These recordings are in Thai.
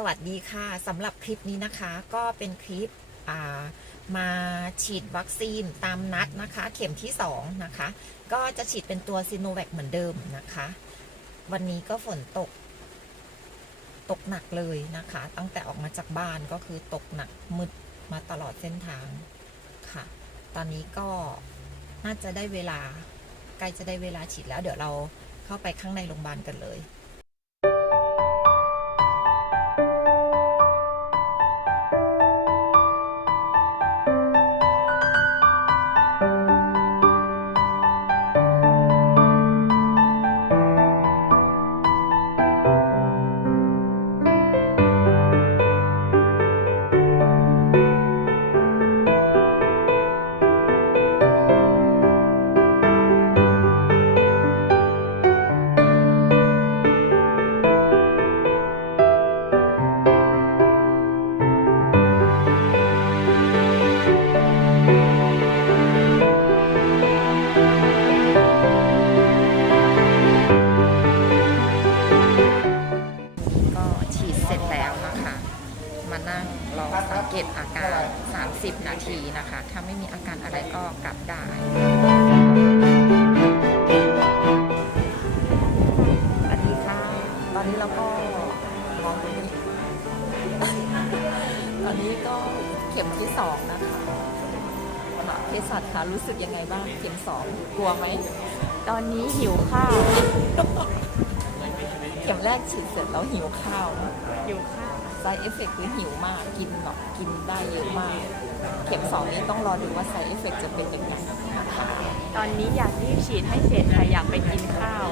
สวัสดีค่ะสำหรับคลิปนี้นะคะ ก็เป็นคลิปมาฉีดวัคซีนตามนัดนะคะ เข็มที่ 2 นะคะ ก็จะฉีดเป็นตัวซีโนแวคเหมือนเดิมนะคะ วันนี้ก็ฝนตก ตกหนักเลยนะคะ ตั้งแต่ออกมาจากบ้านก็คือตกหนักมืดมาตลอดเส้นทางค่ะ ตอนนี้ก็น่าจะได้เวลาใกล้จะได้เวลาฉีดแล้ว เดี๋ยวเราเข้าไปข้างในโรงพยาบาลกันเลย คะถ้าไม่มีอาการอะไรก็กลับได้สวัสดีค่ะ ตอนนี้เราก็มองตรงนี้ ตอนนี้ก็เข็มที่สองนะคะเภสัชคะรู้สึกยังไงบ้างเข็มสองกลัวไหม ตอนนี้หิวข้าว เข็มแรกฉีดเสร็จแล้วหิวข้าว หิวข้าว ไซเอฟเฟกคือหิวมากกินแบบกินได้เยอะมาก เข็มสองนี้ต้องรอดูว่าไซเอฟเฟกจะเป็นยังไงนะคะตอนนี้อยากรีบฉีดให้เสร็จค่ะอยากไปกินข้าว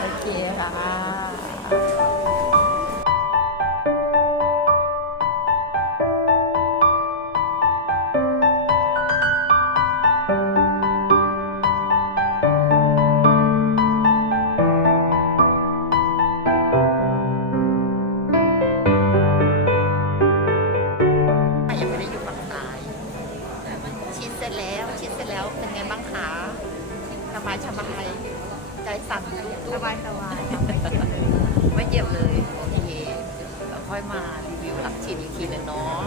โอเคค่ะ ใจสั่นสบายสบายไม่เจ็บเลยไม่เจ็บเลยโอเคเราค่อยมารีวิวหลังฉีดอีกทีหนึงเนาะ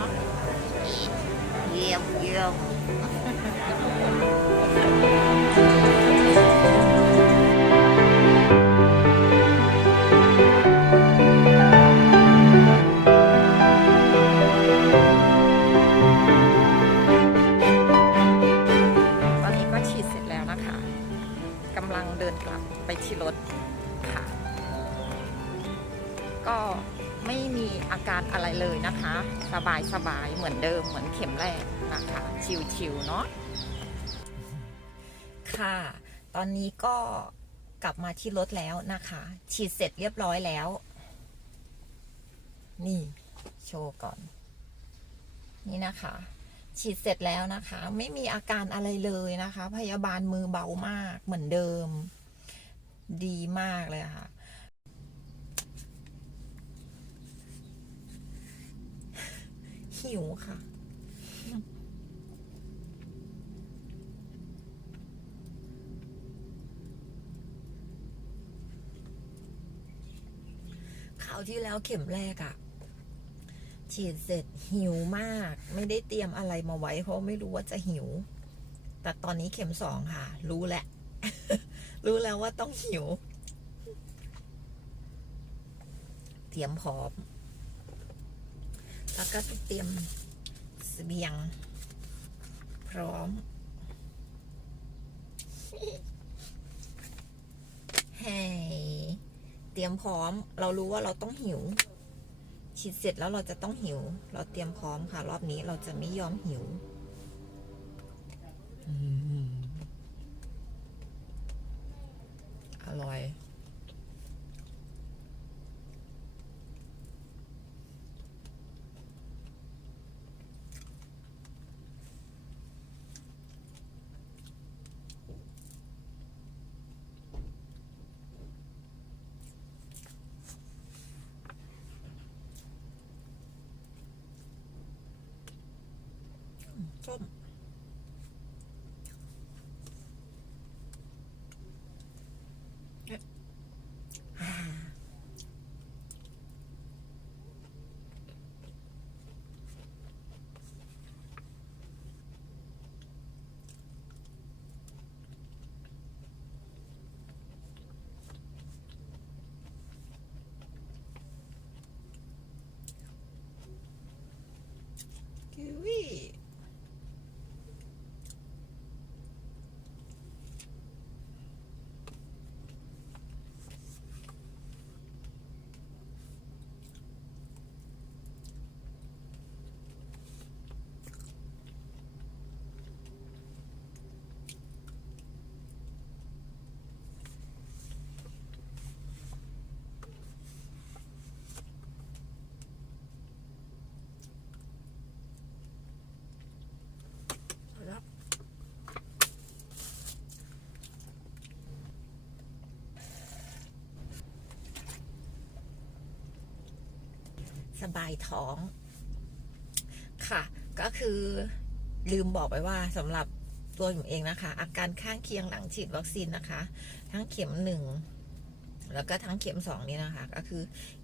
เยี่ยมเยี่ยม นกลับไปที่รถค่ะ ก็ไม่มีอาการอะไรเลยนะคะ สบายสบายเหมือนเดิมเหมือนเข็มแรกนะคะ ชิวๆเนาะค่ะ ตอนนี้ก็กลับมาที่รถแล้วนะคะ ฉีดเสร็จเรียบร้อยแล้ว นี่ โชว์ก่อน นี่นะคะ ฉีดเสร็จแล้วนะคะ ไม่มีอาการอะไรเลยนะคะ พยาบาลมือเบามากเหมือนเดิม ดีมากเลยค่ะ หิวค่ะ คราวที่แล้วเข็มแรกอะฉีดเสร็จหิวมาก ไม่ได้เตรียมอะไรมาไว้ เพราะไม่รู้ว่าจะหิว แต่ตอนนี้เข็มสองค่ะ รู้แหละ รู้แล้วว่าต้องหิว เตรียมพร้อม แล้วก็เตรียมเสบียง พร้อม ให้เตรียมพร้อม เรารู้ว่าเราต้องหิว ฉีดเสร็จแล้วเราจะต้องหิว เราเตรียมพร้อมค่ะ รอบนี้เราจะไม่ยอมหิว อืม ร่อย ส้มเอ๊ะ สบายท้อง ค่ะ ก็คือลืมบอกไปว่าสำหรับตัวหนูเองนะคะ อาการข้างเคียงหลังฉีดวัคซีนนะคะ ทั้งเข็มหนึ่งแล้วก็ทั้งเข็มสองนี่นะคะ ก็คือ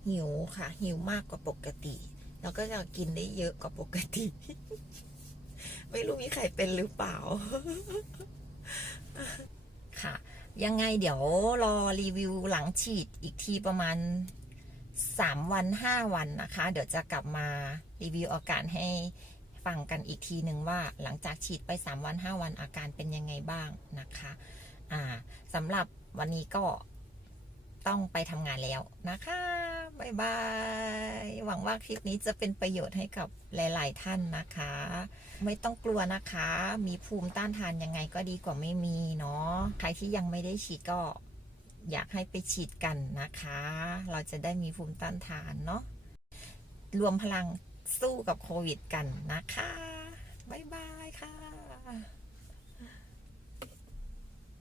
หิวค่ะ หิวมากกว่าปกติ แล้วก็จะกินได้เยอะกว่าปกติ ไม่รู้มีใครเป็นหรือเปล่า ค่ะ ยังไงเดี๋ยวรอรีวิวหลังฉีดอีกทีประมาณ 3 วัน 5 วันนะคะ เดี๋ยวจะกลับมารีวิวอาการให้ฟังกันอีกทีหนึ่งว่าหลังจากฉีดไป 3 วัน 5 วันอาการเป็นยังไงบ้างนะคะอ่าสำหรับวันนี้ก็ต้องไปทำงานแล้วนะคะบ๊ายบาย หวังว่าคลิปนี้จะเป็นประโยชน์ให้กับหลาย ๆ ท่านนะคะ ไม่ต้องกลัวนะคะ มีภูมิต้านทานยังไงก็ดีกว่าไม่มีเนาะ ใครที่ยังไม่ได้ฉีดก็ อยากให้ไปฉีดกันนะคะ เราจะได้มีภูมิต้านทานเนาะรวมพลังสู้กับโควิดกันนะคะ บ๊ายบาย